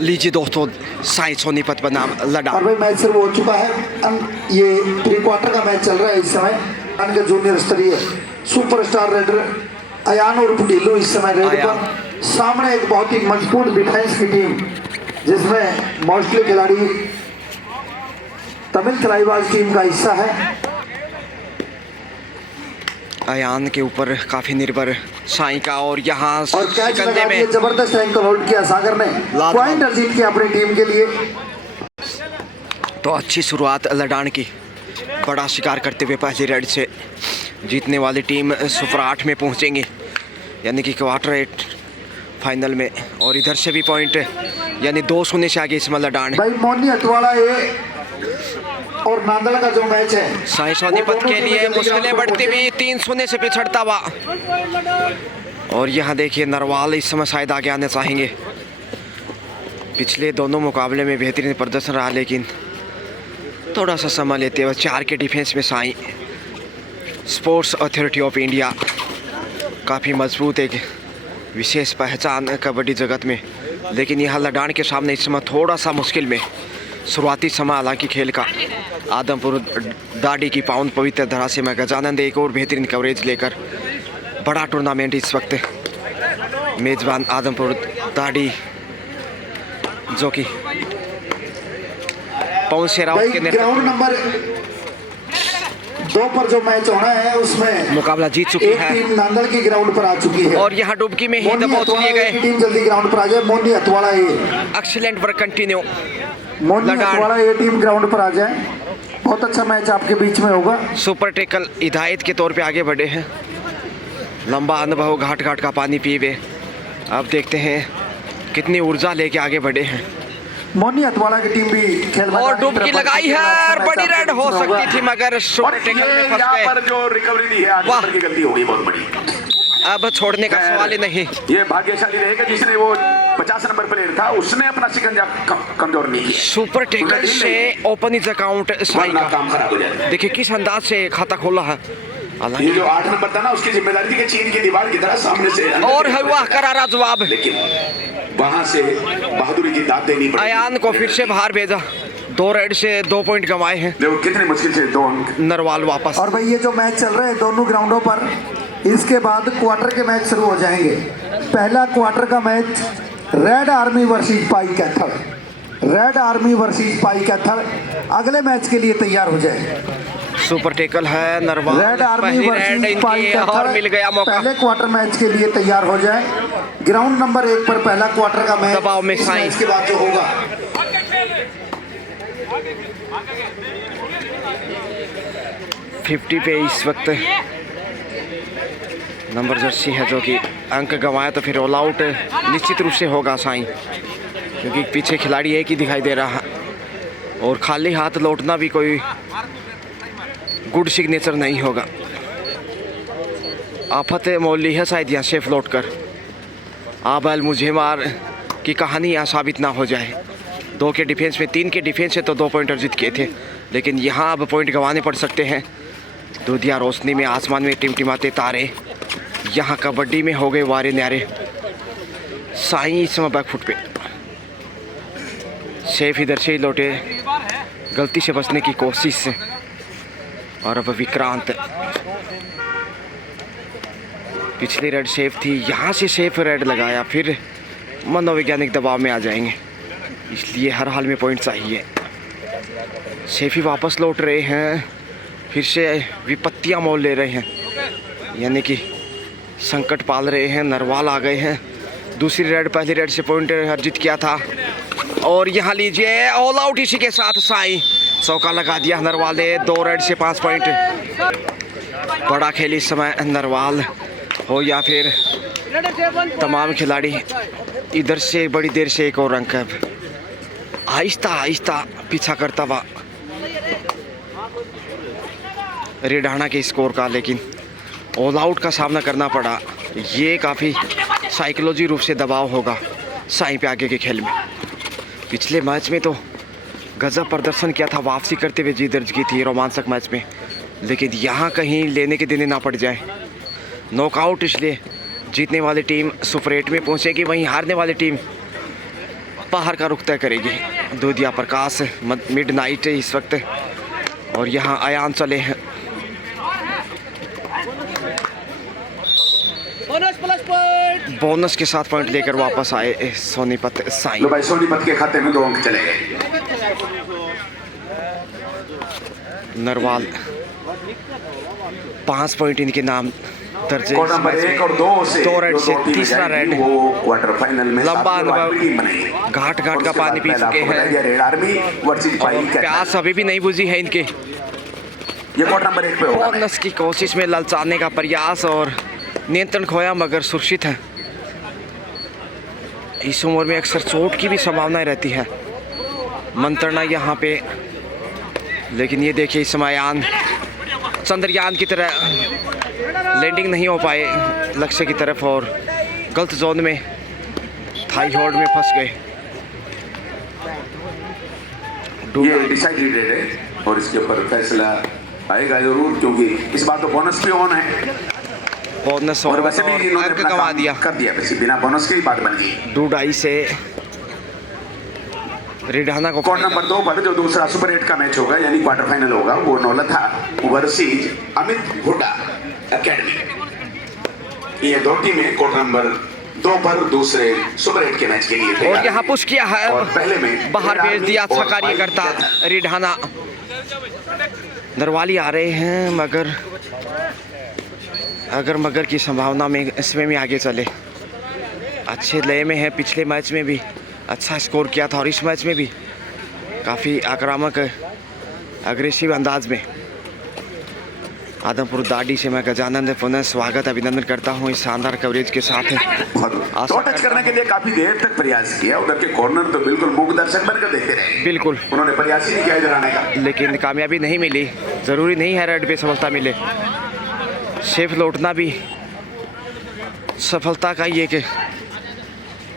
लीजिए दोस्तों, साई सोनीपत बनाम लड़ा। और भाई मैच शुरू हो चुका है। ये प्री क्वार्टर का मैच चल रहा है इस समय। का जूनियर स्तरीय सुपरस्टार रेडर अयान और ढिल्लो इस समय रेड पर। सामने एक बहुत ही मजबूत डिफेंस की टीम जिसमें मोस्टली खिलाड़ी तमिल कलाईबाज टीम का हिस्सा है। अयान के ऊपर काफी निर्भर साई का, और यहाँ और कैच लगा दिया, जबरदस्त एंकल होल्ड किया सागर ने, पॉइंट अर्जित किया अपनी टीम के लिए। तो अच्छी शुरुआत लडान की, बड़ा शिकार करते हुए पहली रेड से जीतने वाली टीम सुपर 8 में पहुंचेंगे, यानी कि क्वार्टर 8 फाइनल में। और इधर से भी पॉइंट यानी 2-0 से आगे इसमें लडान। भाई मोनी हटवाड़ा ये और नांदला का जो मैच है, साई सोनीपत के लिए मुश्किलें बढ़ती हुई 3-0 से पिछड़ता हुआ। और यहाँ देखिए नरवाल इस समय शायद आगे आने चाहेंगे। पिछले दोनों मुकाबले में बेहतरीन प्रदर्शन रहा, लेकिन थोड़ा सा समय लेते हुए 4 के डिफेंस में Sai. Sports authority of India काफ़ी मजबूत एक विशेष पहचान कबड्डी जगत में, लेकिन यहाँ लडान के सामने इस समय थोड़ा सा मुश्किल में। शुरुआती समय हालांकि खेल का आदमपुर दाड़ी की पाउन पवित्र धरा से मैं गजानंद एक और बेहतरीन कवरेज लेकर बड़ा टूर्नामेंट इस वक्त मेज़बान आदमपुर दाड़ी जो कि पवन शेरावत के ग्राउंड नंबर 2 पर जो मैच होना है उसमें मुकाबला जीत चुकी है। टीम नांदल की ग्राउंड पर आ चुकी है और यहाँ डुबकी में ही दबोच लिए गए। टीम जल्दी ग्राउंड पर आ जाए। मोनी हथवाड़ा ये excellent work continue. Moni Hathwara ये टीम ग्राउंड पर आ जाए। बहुत अच्छा मैच आपके बीच में होगा। सुपर टेकल हिदायत के तौर पे आगे बढ़े हैं। लंबा अनुभव, घाट घाट का पानी पिए। अब देखते हैं कितनी ऊर्जा लेके आगे बढ़े हैं। मोनी हथवाड़ा की टीम भी खेल और डुबकी लगाई है और बड़ी रेड हो सकती थी, मगर सुपर टेकल में फंस गए। पर जो रिकवरी दी है, 8 नंबर की गलती हो गई बहुत बड़ी। अब छोड़ने का सवाल ही नहीं। ये भाग्यशाली रहेगा जिसने वो 50 नंबर प्लेयर था, उसने अपना शिकंजा कमजोर नहीं किया। सुपर टेकल से ओपन इज अकाउंट साई का काम खराब हो जाएगा। देखिए किस अंदाज से खाता खोला है। ये जो 8 नंबर था ना, उसकी जिम्मेदारी थी कि चीन की दीवार की तरह सामने से, और हुआ करारा जवाब, लेकिन वहां से बहादुरी की दाद देनी पड़ी। अयान को फिर से बाहर भेजा। 2 रेड से 2 पॉइंट गंवाए हैं। देखो कितनी मुश्किल से 2 अंक। नरवाल वापस। और भाई ये जो मैच चल रहे हैं दोनों ग्राउंडों पर, इसके बाद क्वार्टर के मैच शुरू हो जाएंगे। पहला क्वार्टर का मैच रेड आर्मी वर्सेस पाई कैथल। रेड आर्मी वर्सेस पाई कैथल। अगले मैच के लिए तैयार हो जाए। सुपर टेकल है नरवाल। रेड आर्मी वर्सेस पाई कैथल। और मिल गया मौका। पहले क्वार्टर मैच के लिए तैयार हो जाए। ग्राउंड नंबर 1 पर पहला क्वार्टर का मैच दबाव में साई। इसके बाद जो होगा 50 पे इस वक्त नंबर जर्सी है, जो कि अंक गंवाया तो फिर ऑल आउट निश्चित रूप से होगा साई, क्योंकि पीछे खिलाड़ी एक ही दिखाई दे रहा है। और खाली हाथ लौटना भी कोई गुड सिग्नेचर नहीं होगा। आफत मौली है शायद यहाँ शेफ लौट कर आबल मुझे मार की कहानी यहाँ साबित ना हो जाए। 2 के डिफेंस में 3 के डिफेंस से तो 2 पॉइंट अर्जित किए थे, लेकिन यहाँ अब पॉइंट गंवाने पड़ सकते हैं। दूधिया रोशनी में आसमान में टिमटिमाते तारे, यहाँ कबड्डी में हो गए वारे न्यारे। साई इस समय बैकफुट पे, शेफ इधर से ही लौटे गलती से बचने की कोशिश से। और अब विक्रांत, पिछली रेड सेफ थी, यहाँ से सेफ रेड लगाया, फिर मनोवैज्ञानिक दबाव में आ जाएंगे, इसलिए हर हाल में पॉइंट चाहिए। सेफी वापस लौट रहे हैं, फिर से विपत्तियाँ मोल ले रहे हैं, यानी कि संकट पाल रहे हैं। नरवाल आ गए हैं। दूसरी रेड पहली रेड से पॉइंट अर्जित किया था, और यहाँ लीजिए ऑल आउट इसी के साथ साई चौका लगा दिया नरवाल ने। 2 रेड से 5 पॉइंट। बड़ा खेल इस समय नरवाल हो या फिर तमाम खिलाड़ी, इधर से बड़ी देर से एक और अंक है। आहिस्ता आहिस्ता पीछा करता हुआ रेडाना के स्कोर का, लेकिन ऑल आउट का सामना करना पड़ा। ये काफ़ी साइकोलॉजी रूप से दबाव होगा साई पे आगे के खेल में। पिछले मैच में तो गजब प्रदर्शन किया था, वापसी करते हुए जीत दर्ज की थी रोमांचक मैच में, लेकिन यहाँ कहीं लेने के देने ना पड़ जाए। नॉकआउट, इसलिए जीतने वाली टीम सुपर 8 में पहुँचेगी, वहीं हारने वाली टीम बाहर का रुख तय करेगी। दूधिया प्रकाश मिड नाइट है इस वक्त और यहाँ अयान चले हैं। बोनस के साथ पॉइंट लेकर वापस आए सोनीपत साई। लो भाई, सोनीपत के खाते में 2 अंक चले गए। नरवाल 5 पॉइंट इनके नाम दर्ज है। कोड नंबर 1 और 2 से 2 रेड से तीसरा रेड। वो क्वार्टर फाइनल में लंबा अनुभव, घाट घाट का पानी पी चुके हैं। रेड आर्मी वर्सेस फाइल प्यास अभी भी नहीं बुझी है इनके। ये कोड नंबर 1 पे होगा। बोनस की कोशिश में ललचाने का प्रयास और नियंत्रण खोया मगर सुरक्षित है। इस उम्र में अक्सर चोट की भी संभावना रहती है। मंत्रणा यहाँ पे, लेकिन ये देखिए इस समय यान चंद्रयान की तरह लैंडिंग नहीं हो पाए लक्ष्य की तरफ और गलत जोन में थाई होल्ड में फंस गए। ये डिसाइडेड है और इसके ऊपर फैसला आएगा जरूर, क्योंकि इस बार तो बोनस भी ऑन है। बोनस और वैसे भी इन्होंने अंक अपना कमा काम दिया। कर दिया, वैसे बिना बोनस के ही बात बन गई। डूडाई से रिडाना को कोड नंबर 2 पर जो दूसरा सुपर 8 का मैच होगा यानी क्वार्टर फाइनल होगा, वो नौलथा वर्सेस अमित हुड्डा एकेडमी। ये 2 टीमें कोड नंबर 2 पर दूसरे सुपर 8 के मैच के लिए और यहाँ पुश किया है और पहले में बाहर भेज दिया। अच्छा कार्यकर्ता रिडाना। नरवाली आ रहे हैं मगर मगर की संभावना में इसमें भी आगे चले। अच्छे लय में है, पिछले मैच में भी अच्छा स्कोर किया था और इस मैच में भी काफ़ी आक्रामक अग्रेसिव अंदाज में। आदमपुर दाड़ी से मैं गजानंद पुनः स्वागत अभिनंदन करता हूं इस शानदार कवरेज के साथ। तो टच करने के लिए काफी देर तक प्रयास किया, उधर के कॉर्नर तो बिल्कुल मूक दर्शक बनकर देखते रहे। बिल्कुल, उन्होंने प्रयास ही नहीं किया इधर आने का, लेकिन कामयाबी नहीं मिली। ज़रूरी नहीं है रेड पे सफलता मिले, शेफ लौटना भी सफलता का ही एक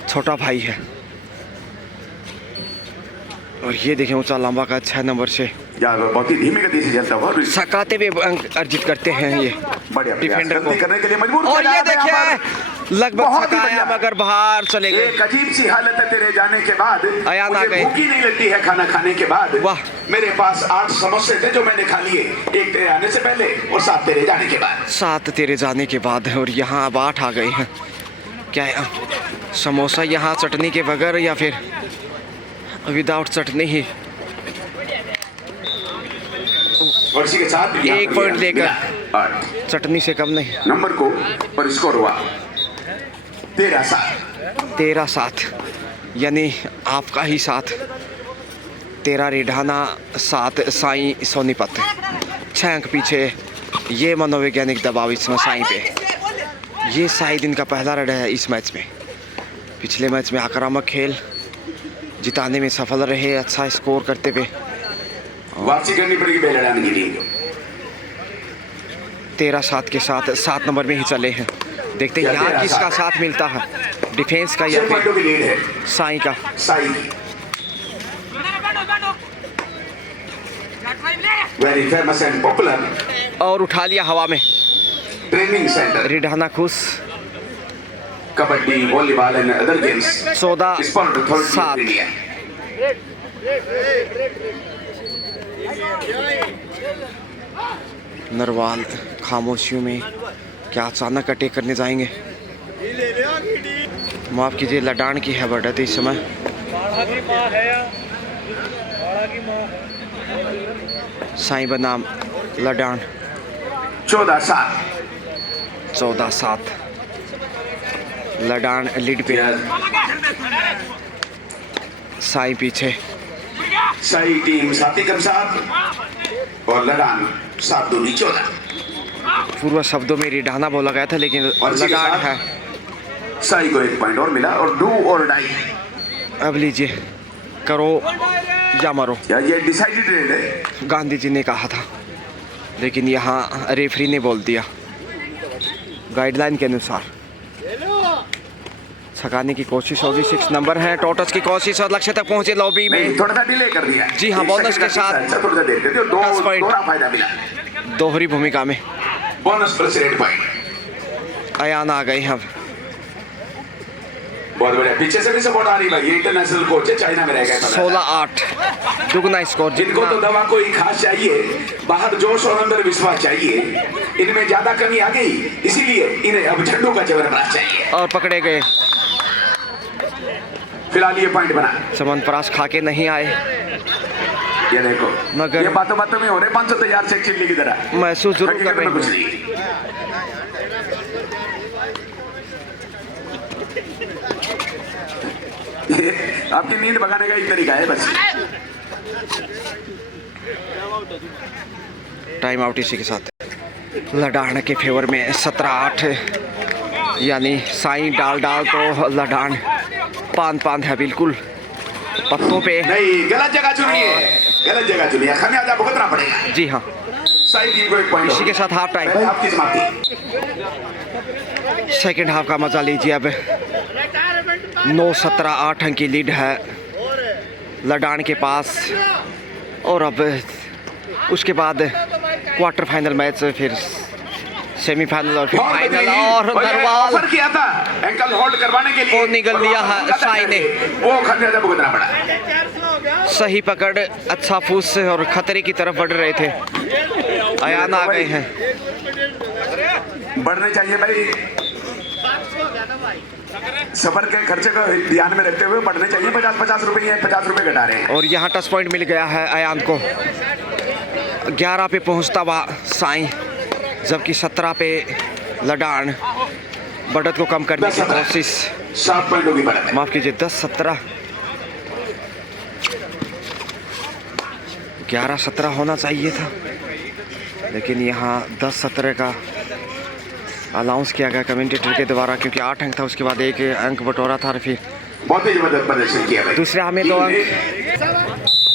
छोटा भाई है। और ये देखें ऊंचा लंबा का 6 नंबर से बहुत ही धीमी गति से चलता हुआ सकाते हुए अंक अर्जित करते हैं ये बढ़िया डिफेंडर को करने के लिए मजबूर। और ये देखिए लगभग सकाया मगर बाहर चले गए। एक अजीब सी हालत है तेरे जाने के बाद। अयान आ गए। भूख ही नहीं लगती है खाना खाने के बाद। वाह, मेरे पास 8 समोसे थे जो मैंने खा लिए, एक तेरे आने से पहले और 7 तेरे जाने के बाद। 7 तेरे जाने के बाद और यहाँ अब 8 आ गए हैं। क्या है समोसा यहाँ चटनी के बगैर या फिर विदाउट चटनी ही? और इसी के साथ 1 पॉइंट लेकर 8 चटनी से कम नहीं। नंबर को पर स्कोर हुआ 13-7। 13-7 यानी आपका ही 7। 13 रिढाना, 7 साई सोनीपत। 6 अंक पीछे। ये मनोवैज्ञानिक दबाव इस समय साई पे। ये शायद इनका पहला रेड है इस मैच में। पिछले मैच में आक्रामक खेल जिताने में सफल रहे, अच्छा स्कोर करते हुए। वापसी करनी पड़ेगी बेल लड़ाने के लिए। 13-7 के साथ 7 नंबर में ही चले हैं। देखते हैं यहाँ किसका साथ मिलता है, डिफेंस का या फिर लीड है साई का। SAI very famous and popular और उठा लिया हवा में। ट्रेनिंग सेंटर रिढाना खुश। Kabaddi, volleyball and other games 14-7। Narwal खामोशियों में क्या अचानक अटैक करने जाएंगे? माफ कीजिए, लडान की है बढ़त इस समय। साई बनाम लडान। 14-7। 14-7 लडान लीड पे है, साई पीछे। साई टीम 7 कम 7 और लडान 7 दूनी 14। पूर्व शब्दों में रिढाना बोला गया था लेकिन लडान है। साई को 1 पॉइंट और मिला और डू और डाई। अब लीजिए, करो या मरो। ये डिसाइडेड रेड है। गांधी जी ने कहा था लेकिन यहाँ रेफरी ने बोल दिया गाइडलाइन के अनुसार। छकाने की कोशिश होगी। 6 नंबर है, टोटस की कोशिश और लक्ष्य तक पहुंचे लॉबी में। थोड़ा सा डिले कर दिया। जी हाँ, बोनस के साथ थोड़ा सा देर कर दिया। 2 पॉइंट फायदा मिला दोहरी भूमिका में। बोनस पर से 8 पॉइंट। अयान आ गए हैं। अब बहुत बढ़िया, पीछे से भी सपोर्ट आ रही भाई, ये इंटरनेशनल कोच है, चाइना में रह गए 16-8 दुगना स्कोर। जिनको तो दवा कोई खास चाहिए, बाहर जोश और अंदर विश्वास चाहिए, इनमें ज्यादा कमी आ गई, इसीलिए इन्हें अब झंडू का चवरप्राश चाहिए। और पकड़े गए, फिलहाल ये पॉइंट बना। चमनप्राश खा के नहीं आए, ये देखो, मगर ये बातों बातों में हो रहे 500 तैयार से चिल्ली की तरह महसूस जरूर कर हकीकत रहे में कुछ हैं। नहीं। आपकी नींद भगाने का एक तरीका है बस। टाइम आउट इसी के साथ लडान के फेवर में 17-8, यानी साई डाल तो लडान पान है बिल्कुल पत्तों पे। नहीं, गलत जगह चुनी है, गलत जगह चुनी है, खामियाजा भुगतना पड़ेगा। जी हाँ, साई टीम को एक पॉइंट। इसी के साथ हाफ टाइम, आपकी समाप्ति। सेकंड हाफ का मजा लीजिए। अब 9-17-8 अंक की लीड है लडान के पास, और अब उसके बाद क्वार्टर फाइनल मैच, फिर सेमीफाइनल और फिर फाइनल। और नरवाल ऑफर किया था एंकल होल्ड करवाने के लिए, वो निगल लिया है साई ने, वो खामियाजा भुगतना पड़ा। सही पकड़, अच्छा फूस और खतरे की तरफ बढ़ रहे थे। अयान आ गए हैं, बढ़ने चाहिए भाई, सफर के खर्चे को ध्यान में रखते हुए बढ़ने चाहिए। 50-50 रुपए है, 50 रुपए घटा रहे हैं। और यहाँ टच पॉइंट मिल गया है अयान को। 11 पे पहुँचता हुआ साई, जबकि 17 पे लडान बढ़त को कम करने की कोशिश। 7 पॉइंट होगी बढ़त। माफ कीजिए, 10-17, 11-17 होना चाहिए था, लेकिन यहाँ 10-17 का अलाउंस किया गया कमेंटेटर के द्वारा, क्योंकि 8 अंक था, उसके बाद एक अंक बटोरा था। और फिर बहुत ही जबरदस्त प्रदर्शन किया भाई। दूसरे हमें 2 अंक,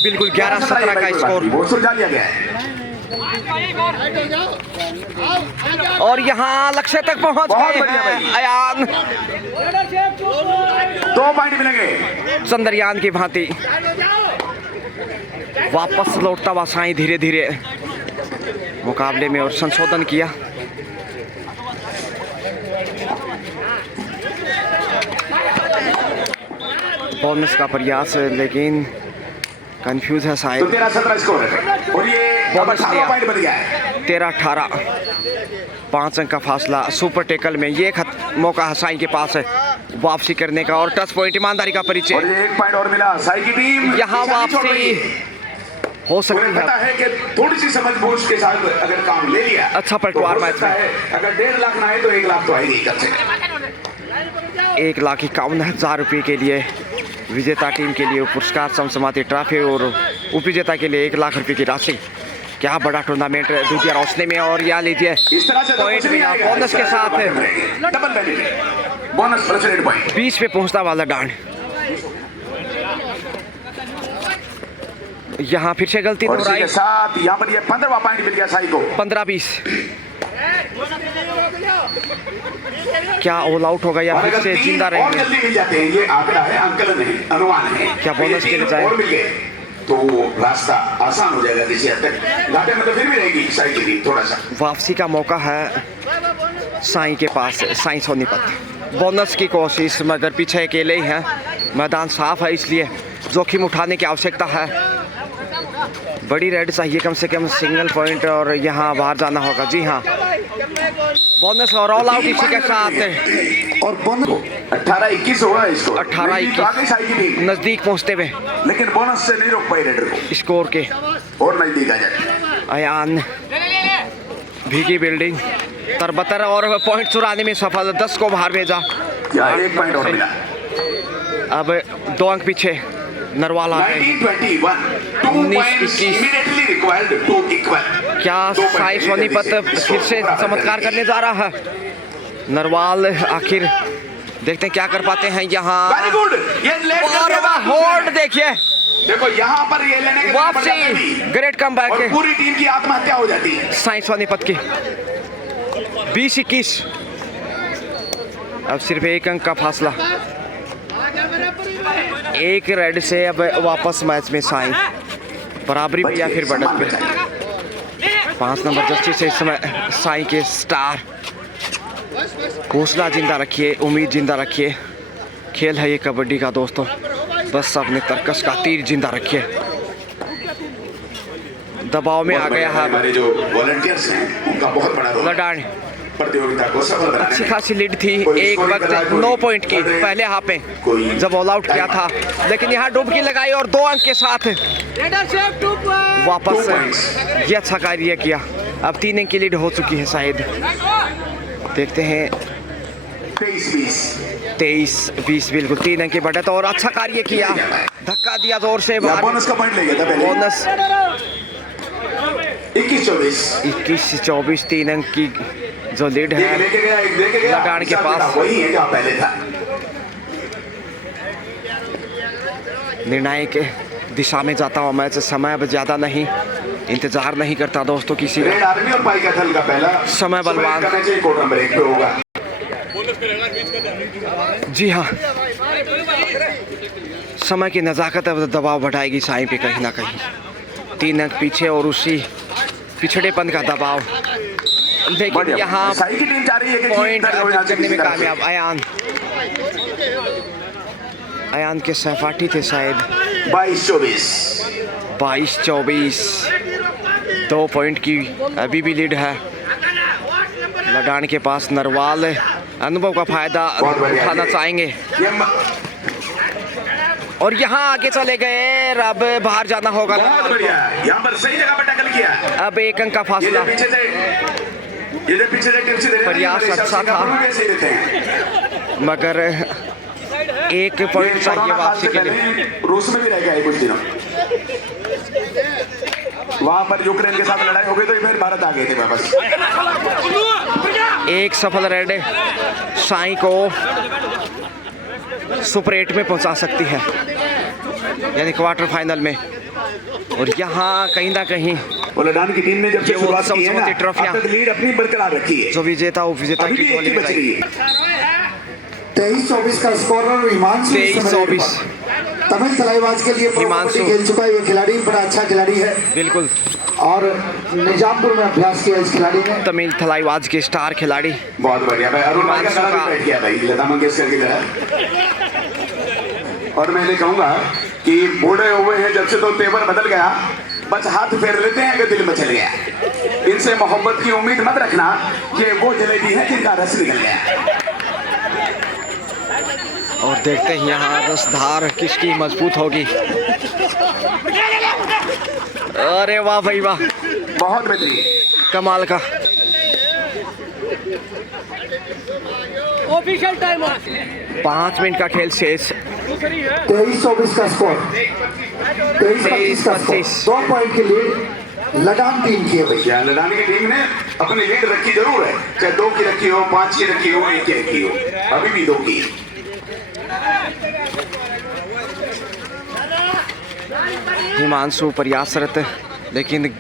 बिल्कुल 11-17 का स्कोर। वो सुलझा लिया गया है। और यहाँ लक्ष्य तक पहुंच बहुत गए बढ़िया हैं भाई। अयान, 2 पॉइंट मिलेंगे। चंद्रयान की भांति वापस लौटता हुआ साई धीरे धीरे मुकाबले में, और संशोधन किया। बोनस का प्रयास, लेकिन कंफ्यूज है तो शायद। 13-17 स्कोर है, और ये बोनस 18 लिया। पॉइंट बन गया है। 13-18, 5 अंक का फासला। सुपर टेकल में ये मौका है साई के पास है वापसी करने का, और टच पॉइंट ईमानदारी का और परिचय। ये 1 पॉइंट और मिला साई की टीम। यहाँ वापसी हो सकती मुझे पता है। है कि थोड़ी सी समझबूझ के साथ अगर काम ले लिया, अच्छा पलटवार तो हो मैच सकता में। है अगर 1.5 लाख ना आए तो 1 लाख तो आएगी कम से कम। 1,51,000 रुपये के लिए विजेता टीम के लिए पुरस्कार, समसमाती ट्रॉफी, और उपविजेता के लिए 1 लाख रुपए की राशि। क्या बड़ा टूर्नामेंट दूधिया रोशनी में। और यहाँ लीजिए इस तरह से तो पॉइंट कुछ नहीं मिला आएगा। बोनस के साथ। Double benefit, bonus plus point. 20 पे पहुंचता वाला डांड, यहाँ फिर से गलती और इसी दोहराई। के साथ यहाँ पर ये 15वां पॉइंट मिल गया साई को। 15-20, क्या ऑल आउट होगा या फिर से जिंदा और रहेंगे? जल्दी मिल जाते हैं, ये आंकड़ा है, आंकलन है, अनुमान है। क्या बोनस के लिए जाए? और मिल गए तो वो रास्ता आसान हो जाएगा किसी हद तक। घाटे में तो फिर भी रहेगी साई की टीम थोड़ा सा। वापसी का मौका है साई के पास, साई सोनीपत। बोनस की कोशिश, मगर पीछे अकेले ही हैं, मैदान साफ है, इसलिए जोखिम उठाने की आवश्यकता है। बड़ी रेड चाहिए, कम से कम सिंगल पॉइंट, और यहाँ बाहर जाना होगा। जी हाँ, बोनस और ऑल आउट इसी के साथ। और बोनस 18-21 हुआ इसको। 18-21 साई की टीम नजदीक पहुंचते हुए लेकिन बोनस से नहीं रोक पाई रेडर को, स्कोर के। और नजदीक आ जाए। अयान भीगी बिल्डिंग तरबतर, और पॉइंट चुराने में सफल। 10 को बाहर भेजा। क्या 1 पॉइंट और मिला। अब 2 अंक पीछे नरवाल आ गए। 19-21, 2 points immediately required to equal। क्या साई सोनीपत फिर से चमत्कार करने जा रहा है? नरवाल आखिर देखते हैं क्या कर पाते हैं यहाँ। वेरी गुड, ये लेट और होल्ड देखिए, देखो यहाँ पर ये लेने के वापसी, ग्रेट कमबैक और पूरी टीम की आत्महत्या हो जाती है। साई सोनीपत की 20-21, अब सिर्फ 1 अंक का फासला। 1 रेड से अब वापस मैच में साई बराबरी भी या फिर बढ़त पे। 5 नंबर जर्सी से इस समय साई के स्टार। हौसला जिंदा रखिए, उम्मीद जिंदा रखिए खेल है ये कबड्डी का दोस्तों, बस अपने तरकश का तीर जिंदा रखिए। दबाव में आ गया है हमारे जो वॉलंटियर्स हैं उनका बहुत बड़ा रोल लडान। प्रतियोगिता को सफल बनाने अच्छी में। खासी लीड थी एक वक्त 9 पॉइंट की पहले हाफ में जब ऑल आउट किया था, लेकिन यहाँ डुबकी लगाई और 2 अंक के साथ वापस ये अच्छा कार्य किया। अब 3 अंक की लीड हो चुकी है शायद, देखते हैं 23-20 बिल्कुल 3 अंक की बढ़त और अच्छा कार्य किया, धक्का दिया जोर से बाहर। बोनस का पॉइंट ले गया था पहले। बोनस 21-24 3 अंक की जो लीड है लेके गया लगान के पास। वही है जहाँ पहले था। निर्णायक दिशा में जाता हुआ मैच, समय अब ज्यादा नहीं, इंतजार नहीं करता दोस्तों किसी रेड का। आर्मी और पाई का थल का पहला समय बलवान। करना चाहिए, कोर्ट नंबर 1 पे होगा। जी हाँ, समय की नज़ाकत अब दबाव बढ़ाएगी साई पे कहीं ना कहीं। 3 अंक पीछे और उसी पिछड़ेपन का दबाव, लेकिन यहाँ साई की टीम चाह रही है कि पॉइंट जीत दर्ज हो करने में जाए। कामयाब। अयान के सहपाठी थे शायद। 22-24 2 पॉइंट की अभी भी लीड है लडान के पास। नरवाल अनुभव का फायदा उठाना चाहेंगे और यहाँ आगे चले गए, अब बाहर जाना होगा। बहुत बढ़िया, यहाँ पर सही जगह पर टैकल किया। अब 1 अंक का फासला। ये जो पीछे से टिप्स दे रहे हैं, प्रयास मेरे हिसाब से अच्छा था। सिंगापुर में ऐसे ही देते हैं। मगर 1 पॉइंट चाहिए वापसी के लिए। रूस में भी रह गया है कुछ दिनों, वहां पर यूक्रेन के साथ लड़ाई हो गई तो फिर भारत आ गए थे वापस। एक सफल रेड साई को सुपर 8 में पहुंचा सकती है, यानी क्वार्टर फाइनल में। और यहाँ कहीं ना कहीं वो लडान की टीम ने जब से ये शुरुआत की है ना, सबसे ट्रॉफियां अब तक लीड अपनी बरकरार रखी है। जो विजेता उपविजेता अभी की भी एक गोली ही बच लगाई। रही है। 23-24 का स्कोर हिमांशु 23-24 तमिल तलाईबाज के लिए हिमांशु खेल चुका है। ये खिलाड़ी बड़ा अच्छा खिलाड़ी है बिल्कुल, और निजामपुर में अभ्यास किया इस खिलाड़ी ने। तमिल थलाईवाज के स्टार खिलाड़ी। बहुत बढ़िया भाई, अरुण भाई का हिमांशु गला भी का- बैठ गया भाई, लता मंगेशकर की तरह। और मैं ये कहूंगा कि बूढ़े हुए हैं जब से तो तेवर बदल गया, बस हाथ फेर लेते हैं कि दिल में चल गया। इनसे मोहब्बत की उम्मीद मत रखना, ये वो जलेबी है जिनका रस निकल गया। और देखते हैं यहाँ रसधार किसकी मजबूत होगी। अरे वाह भाई वाह, बहुत बेहतरीन। कमाल का। ऑफिशियल टाइम 5 मिनट का खेल शेष। 23-24 का स्कोर, 23-25 का स्कोर। 2 पॉइंट की लीड लगान टीम की है भाई। क्या लड़ाने की टीम ने अपनी लीड रखी जरूर है, चाहे 2 की रखी हो, 5 की रखी हो, 1 की रखी हो, अभी भी 2 की। हिमांशु प्रयासरत, लेकिन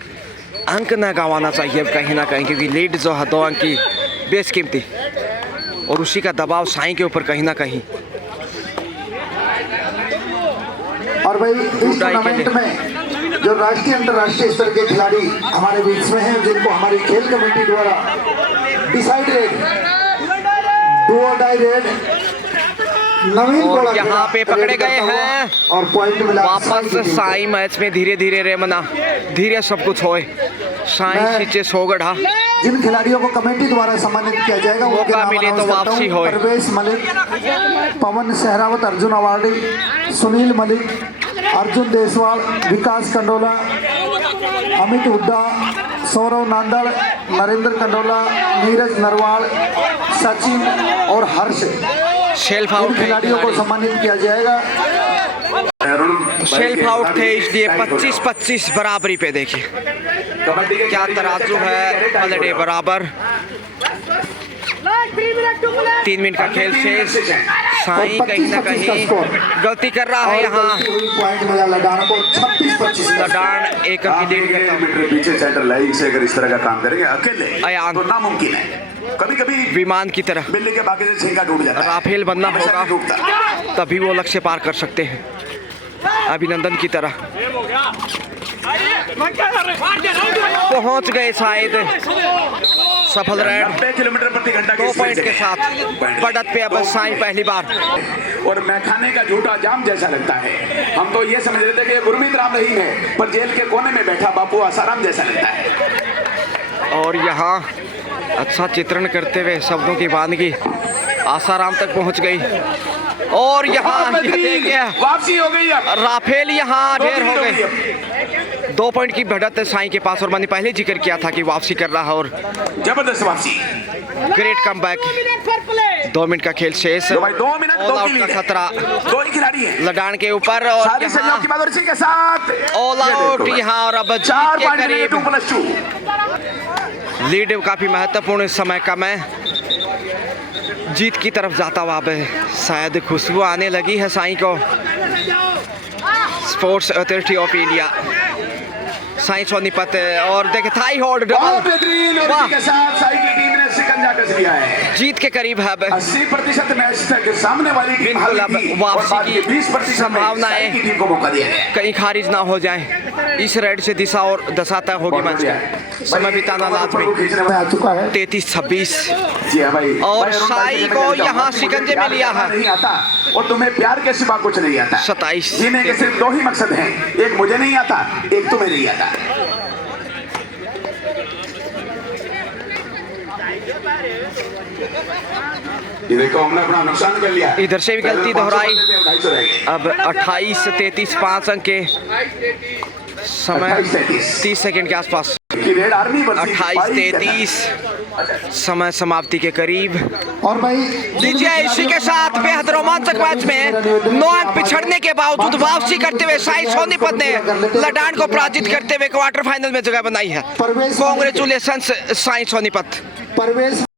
अंक न गंवाना चाहिए कहीं ना कहीं, क्योंकि लीड जो है 2 अंक की बेशकीमती, और उसी का दबाव साई के ऊपर कहीं ना कहीं। और भाई इस टूर्नामेंट में जो राष्ट्रीय अंतर्राष्ट्रीय स्तर के खिलाड़ी हमारे बीच में हैं, जिनको हमारी खेल कमेटी द्वारा डिसाइडेड डू और डाई रेड नवीन और गोला यहाँ पे खेला, पकड़े रेड गए करता हुआ हैं। और पॉइंट मिला वापस की टीम साई मैच में धीरे धीरे रेमना, धीरे सब कुछ होए। साई सीचे सोगढ़ा को। जिन खिलाड़ियों को कमेटी द्वारा सम्मानित किया जाएगा उनके मौका नाम मिले तो अनाउंस करता वापसी हूं। होए। परवेश मलिक, पवन सहरावत अर्जुन अवार्डी, सुनील मलिक, अर्जुन देसवाल, विकास कंडोला, अमित हुड्डा, सौरव नांदड़, नरेंद्र कंडोला, नीरज नरवाल, सचिन और हर्ष, शेल्फ इन आउट खिलाड़ियों को सम्मानित किया जाएगा। शेल्फ आउट थे, इसलिए 25-25 बराबरी पे देखिए क्या तराजू है। पलड़े बराबर, 3 मिनट का खेल शेष। साई कहीं ना कहीं गलती कर रहा है यहाँ। पॉइंट मिला लडान को 26-25। लडान 1 अंक की लीड करता है। मीटर पीछे सेंटर लाइन से अगर इस तरह का काम करेंगे अकेले अयान। तो नामुमकिन है। कभी कभी विमान की तरह बिल्ली के बाकी से छिंका टूट जाता है, राफेल बनना हमेशा होगा, नहीं टूटता। तभी वो लक्ष्य पार कर सकते हैं, अभिनंदन की तरह। पहुंच गए शायद सफल रेड 90 किलोमीटर प्रति घंटा 2 स्पीड पॉइंट से के गए। साथ बढ़त पे अब साई पहली बार। और मैखाने का झूठा जाम जैसा लगता है। हम तो ये समझ रहे थे कि ये गुरमीत राम रहीम है, पर जेल के कोने में बैठा बापू आसाराम जैसा लगता है। और यहाँ अच्छा चित्रण करते हुए शब्दों की वानगी आसाराम तक पहुंच गई। और यहाँ ये देखिए वापसी हो गई अब। राफेल यहाँ ढेर हो गई गए। अब। 2 पॉइंट की बढ़त साई के पास और मैंने पहले जिक्र किया था कि वापसी कर रहा है और जबरदस्त वापसी। Great comeback. 2 मिनट का खेल शेष। तो भाई 2 मिनट ऑल 2 आउट की का लीड है। खतरा 2 ही खिलाड़ी हैं। लडान के ऊपर और सारी संयोग की बात इसी के साथ ऑल ये आउट देखो। यहाँ और अब 4 जीत के पॉइंट करीब 2+2। लीड काफी महत्वपूर्ण इस समय कम है। जीत की तरफ जाता हुआ अब शायद खुशबू आने लगी है साई को। Sports authority of India Sai Sonipat और देखे थाई होल्ड बहुत बेहतरीन और वाह। इसी के साथ साई की टीम ने शिकंजा कस लिया है। जीत के करीब है अब 80% मैच तक सामने वाली टीम बिल्कुल, अब हारी थी और वापसी बाद की के 20% में संभावना साई है। की टीम को मौका दिया गया। कहीं खारिज ना हो जाए। इस रेड से दिशा और दशा तय होगी मैच की। समय बिताना लाजमी। खींचने में आ चुका है 33-26 जी हाँ भाई। और भाई, अरुण भाई साई से को कहना यहाँ चाहूंगा कि शिकंजे मुझे में लिया प्यार है। नहीं आता और तुम्हें प्यार के सिवा कुछ नहीं आता। 27 जीने के सिर्फ 2 ही मकसद हैं, एक मुझे नहीं आता, एक तुम्हें नहीं आता। ये देखो हमने अपना नुकसान कर लिया। इधर से भी गलती दोहराई। 250 रह गए। अब 28-33 5 अंक के समय 28-33 30 सेकंड के आसपास। की रेड आर्मी वर्सेस 28-33 समय समाप्ति के करीब। और भाई दीजिए इसी के साथ बेहद रोमांचक मैच में 9 अंक पिछड़ने के बावजूद वापसी करते हुए साई सोनीपत ने लडान को पराजित करते हुए क्वार्टर फाइनल में जगह बनाई है। परवेश कांग्रेचुलेशंस साई सोनीपत। परवेश